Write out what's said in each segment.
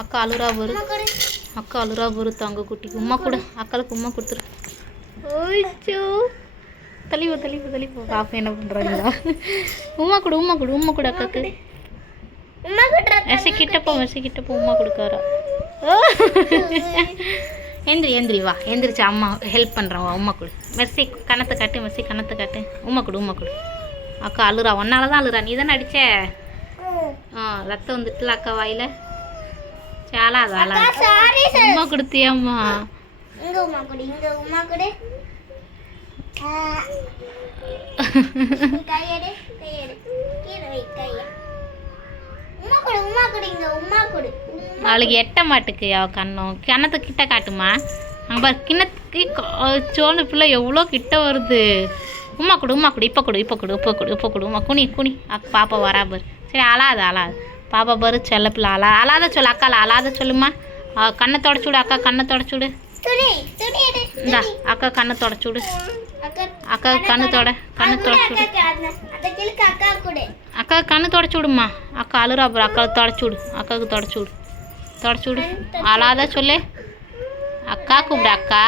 அக்கா அழுரா வரு, அக்கா அழுரா வரு. தங்க குட்டிக்கு உமா கூட, அக்காளுக்கு உமா கொடுத்துரு. ஓய்ச்சோ தெளிவு தெளிவு தெளிவு. பாப்பா என்ன பண்ணுறாங்களா? உமா கொடு உமா கொடு உமா கொடு அக்காக்கு. மெர்சி கிட்டப்போ, மெர்சி கிட்டப்போ உமா கொடுக்காரா? எந்திரி எந்திரி வா, எந்திரிச்சு அம்மா ஹெல்ப் பண்ணுறேன் வா. உமா கொடு மெர்சி, கணத்தை காட்டு மெர்சி, கணத்தை காட்டு. உமா கொடு உமா கொடு. அக்கா அழுறா, ஒன்னால தான் அழுறா. நீ தானே அடிச்ச? ரத்தம் வந்துட்டுல அக்கா வாயில். சாலா அது அழா. உமா கொடுத்தியாம்மா? இங்க உமா கொடு, இங்க உமா கொடு. கையெடு கையெடு, கீழே வை கையை. உமா கொடு உமா கொடு, இங்க உமா கொடு. அவளுக்கு எட்ட மாட்டுக்கு அவ கண்ணம். கண்ணத்தை கிட்ட காட்டுமா? அங்கே பாரு கிண்ணத்துக்கு சோழ பிள்ளை எவ்வளோ கிட்ட வருது. உமா கொடு உமா கொடு. இப்போ கொடு இப்போ கொடு இப்போ கொடு இப்போ கொடு. உமா குனி குனி. பாப்பா வரா பாரு. சரி அழாது அழாது. பாப்பா பாரு செல்ல பிள்ளை அழாத சொல்லு. அக்கால அழாத சொல்லுமா. கண்ணை தொடச்சு விடு அக்கா, கண்ணை தொடச்சு விடு. இந்தா அக்கா கண்ணை தொடச்சு விடு. அக்கா கண்ணு தொடச்சு விடு. அக்கா கண்ணு தொடச்சு விடுமா. அக்கா அழுறா பாரு. அக்காவுக்கு தொடச்சு விடு. அக்காவுக்கு தொடச்சு விடு. தொடச்சு விடு. அழாத சொல்லு. அக்கா கூப்பிடு அக்கா.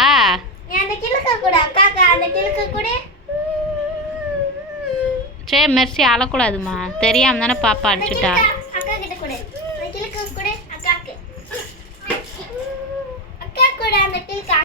சரி மெர்சி அழக்கூடாதுமா. தெரியாம தானே பாப்பா அடிச்சுட்டா. அந்த